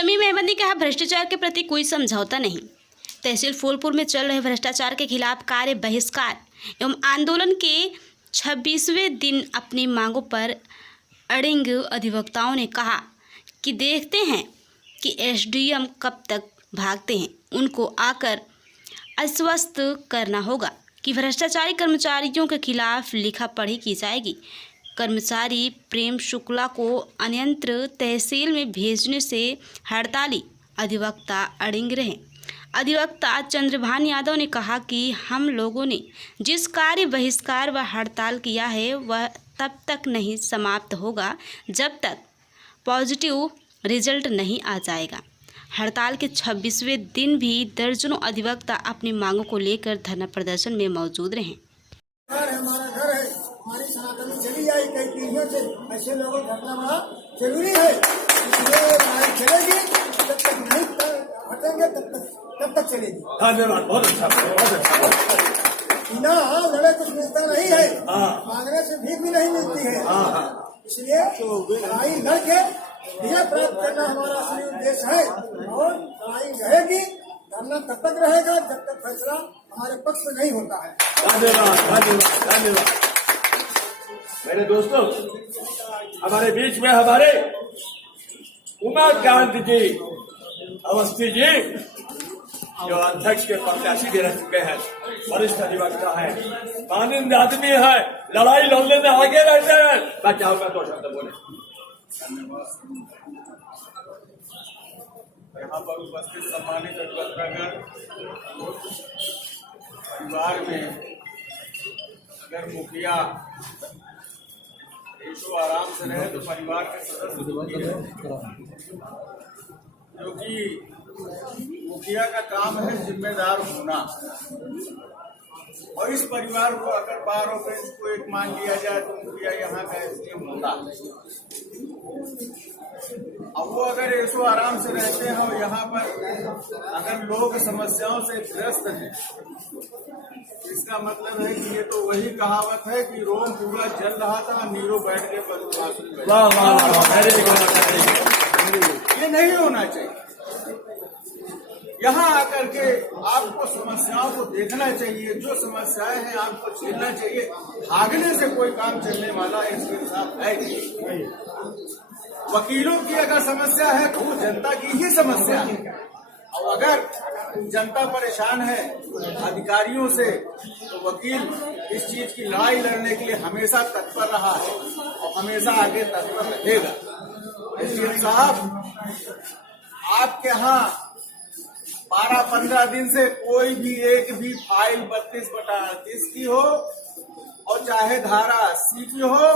शमीम अहमद ने कहा, भ्रष्टाचार के प्रति कोई समझौता नहीं। तहसील फूलपुर में चल रहे भ्रष्टाचार के खिलाफ कार्य बहिष्कार एवं आंदोलन के 26वें दिन अपनी मांगों पर अड़िग अधिवक्ताओं ने कहा कि देखते हैं कि एसडीएम कब तक भागते हैं। उनको आकर आश्वस्त करना होगा कि भ्रष्टाचारी कर्मचारियों के खिलाफ लिखा पढ़ी की जाएगी। कर्मचारी प्रेम शुक्ला को अन्यत्र तहसील में भेजने से हड़ताली अधिवक्ता अड़िग रहे। अधिवक्ता चंद्रभान यादव ने कहा कि हम लोगों ने जिस कार्य बहिष्कार व हड़ताल किया है वह तब तक नहीं समाप्त होगा जब तक पॉजिटिव रिजल्ट नहीं आ जाएगा। हड़ताल के 26वें दिन भी दर्जनों अधिवक्ता अपनी मांगों को लेकर धरना प्रदर्शन में मौजूद रहे। हमारा घर है, हमारी सनातनी चली आई कई पीढ़ियों से, ऐसे लोगों को करना बड़ा जरूरी है। इसलिए लड़ाई चलेगी, जब तक नहीं हटेंगे तब तक चलेगी। धन्यवाद, बहुत अच्छा, बहुत अच्छा। बिना लड़े कुछ मिलता नहीं है, मांगने से भीख भी नहीं मिलती है। इसलिए लड़ाई लड़के विजय प्राप्त करना हमारा असली उद्देश्य है और लड़ाई रहेगी, धरना तब तक रहेगा जब तक फैसला हमारे पक्ष में नहीं होता है। धन्यवाद, धन्यवाद, धन्यवाद। मेरे दोस्तों, हमारे बीच में हमारे उमाकांत जी अवस्थी जी जो अध्यक्ष के प्रत्याशी भी रह चुके हैं, वरिष्ठ अधिवक्ता है, माननीय आदमी है, लड़ाई लड़ने में आगे रहते हैं। मैं चाहूंगा दो शब्द बोले। यहाँ पर उपस्थित सम्मानित अधिवक्तागण, परिवार में अगर मुखिया ऐशो आराम से रहे तो परिवार के सदस्य, क्योंकि मुखिया का काम है जिम्मेदार होना। और इस परिवार को अगर बार ऑफेंस को एक मान लिया जाए तो मुखिया यहाँ का एसडीएम होता। अब वो अगर ऐसो आराम से रहते हैं और यहाँ पर अगर लोग समस्याओं से ग्रस्त हैं, इसका मतलब है कि ये तो वही कहावत है कि रोम पूरा जल रहा था, नीरो बैठ के बदमाश। ये नहीं होना चाहिए। यहाँ आकर के आपको समस्याओं को देखना चाहिए, जो समस्याएं हैं आपको झेलना चाहिए। भागने से कोई काम चलने वाला इसके साथ है नहीं। वकीलों की अगर समस्या है तो वो जनता की ही समस्या है, और अगर जनता परेशान है अधिकारियों से तो वकील इस चीज की लड़ाई लड़ने के लिए हमेशा तत्पर रहा है और हमेशा आगे तत्पर रहेगा। इसलिए साहब, आपके यहाँ 12-15 दिन से कोई भी एक भी फाइल 32/38 की हो और चाहे धारा 80 की हो,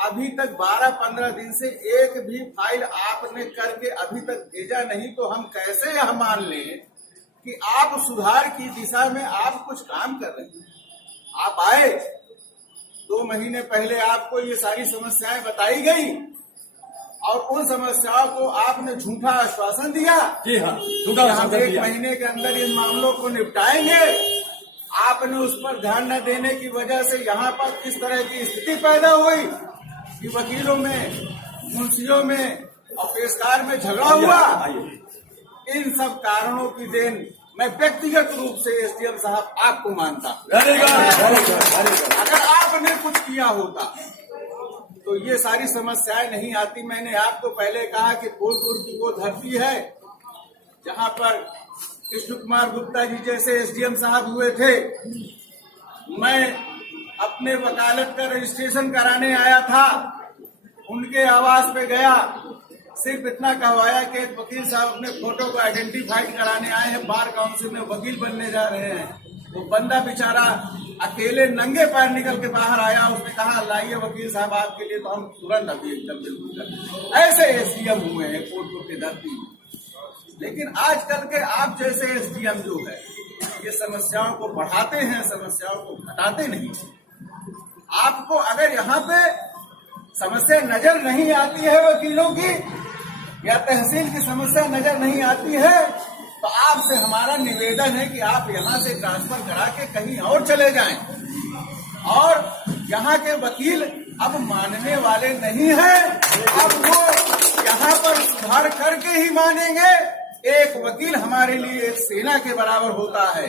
अभी तक 12-15 दिन से एक भी फाइल आपने करके अभी तक भेजा नहीं, तो हम कैसे यह मान लें कि आप सुधार की दिशा में आप कुछ काम कर रहे हैं। आप आए 2 महीने पहले, आपको ये सारी समस्याएं बताई गई और उन समस्याओं को आपने झूठा आश्वासन दिया। जी हाँ, झूठा आश्वासन दिया। 1 महीने के अंदर इन मामलों को निपटाएंगे। आपने उस पर ध्यान न देने की वजह से यहाँ पर किस तरह की स्थिति पैदा हुई कि वकीलों में, मुंशियों में और पेशकार में झगड़ा हुआ। इन सब कारणों की देन मैं व्यक्तिगत रूप से एसडीएम साहब आपको मानता हूँ। अगर आपने कुछ किया होता तो ये सारी समस्याएं नहीं आती। मैंने आपको पहले कहा कि फूलपुर की वो धरती है जहां पर कृष्ण कुमार गुप्ता जी जैसे एसडीएम साहब हुए थे। मैं अपने वकालत का रजिस्ट्रेशन कराने आया था, उनके आवास पे गया, सिर्फ इतना कहवाया कि वकील साहब अपने फोटो को आइडेंटिफाइड कराने आए हैं, बार काउंसिल में वकील बनने जा रहे हैं। वो बंदा बेचारा अकेले नंगे पैर निकल के बाहर आया, उसने कहा लाइए वकील साहब आपके लिए, तो हम तुरंत अभी एकदम बिल्कुल ऐसे एसडीएम हुए हैं फूलपुर की धरती में। लेकिन आजकल के आप जैसे एसडीएम जो है ये समस्याओं को बढ़ाते हैं, समस्याओं को घटाते नहीं। आपको अगर यहाँ पे समस्या नजर नहीं आती है वकीलों की या तहसील की समस्या नजर नहीं आती है, तो आपसे हमारा निवेदन है कि आप यहाँ से ट्रांसफर करा के कहीं और चले जाएं। और यहाँ के वकील अब मानने वाले नहीं हैं। अब वो यहाँ पर सुधार करके ही मानेंगे। एक वकील हमारे लिए एक सेना के बराबर होता है।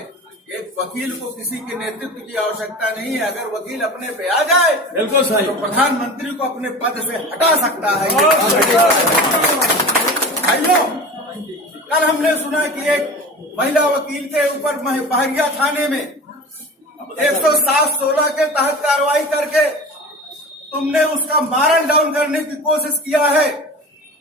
एक वकील को किसी के नेतृत्व की आवश्यकता नहीं है। अगर वकील अपने पे आ जाए बिल्कुल सही। तो प्रधानमंत्री को अपने पद से हटा सकता है। भाइयों, कल हमने सुना कि एक महिला वकील के ऊपर पहरिया थाने में 107-16 के तहत कार्रवाई करके तुमने उसका मारल डाउन करने की कोशिश किया है।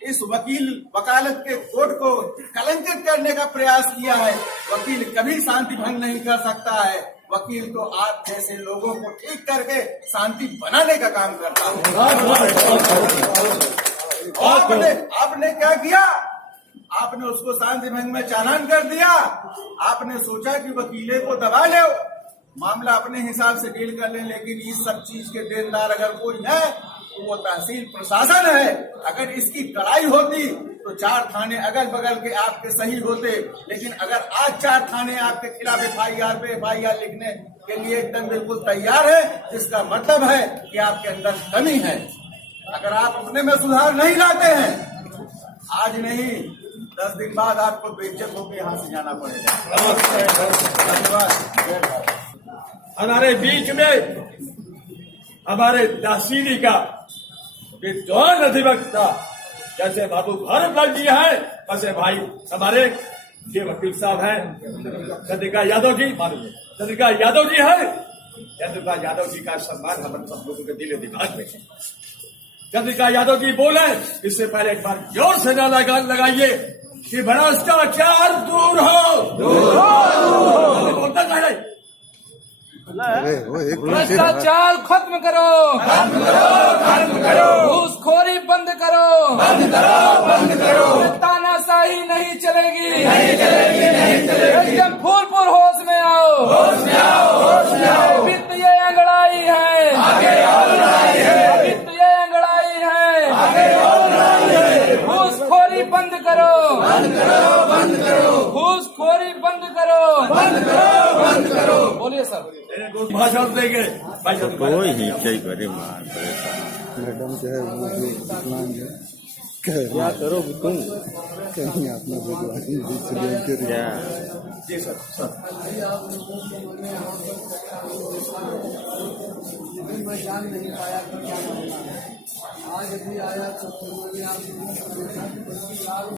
इस वकील वकालत के कोर्ट को कलंकित करने का प्रयास किया है। वकील कभी शांति भंग नहीं कर सकता है। वकील तो आप जैसे लोगों को ठीक करके शांति बनाने का काम करता है। आपने क्या किया? आपने उसको शांति भंग में चालान कर दिया। आपने सोचा कि वकीले को दबा ले, मामला अपने हिसाब से डील कर लें। लेकिन इस सब चीज के देनदार अगर कोई है तो वो तहसील प्रशासन है। अगर इसकी कड़ाई होती तो 4 थाने अगल बगल के आपके सही होते। लेकिन अगर आज 4 थाने आपके खिलाफ FIR पे FIR लिखने के लिए एकदम बिल्कुल तैयार है, जिसका मतलब है कि आपके अंदर कमी है। अगर आप अपने में सुधार नहीं लाते हैं, आज नहीं 10 दिन बाद आपको बेइज्जत होकर यहाँ से जाना पड़ेगा। धन्यवाद। हमारे बीच में हमारे तहसीली का विद्वान अधिवक्ता जैसे बाबू भारद्वाज जी है, वैसे भाई हमारे ये वकील साहब हैं चंद्रिका यादव जी, चंद्रिका यादव जी है। चंद्रिका यादव जी का सम्मान हम सब लोगों के दिल दिमाग में है। चंद्रिका यादव जी बोले, इससे पहले एक बार जोर से नारा लगाइए कि भ्रष्टाचार दूर हो। बोलता नहीं, भ्रष्टाचार खत्म करो, घूसखोरी बंद करो, तानाशाही नहीं चलेगी, एकदम फूलपुर होश में आओ। वित्तीय अंगड़ाई है, वित्तीय अंगड़ाई है, घूसखोरी बंद करो, घूसखोरी बंद करो। बोलिए सर। भाषण देंगे कोई ही कई बड़े मार मैडम जो है वो जो विकलांग है, क्या करोगे तुम? कहीं अपना विकलांग क्या? जी सर। मैं जान नहीं पाया कि क्या मामला है। आज भी आया तो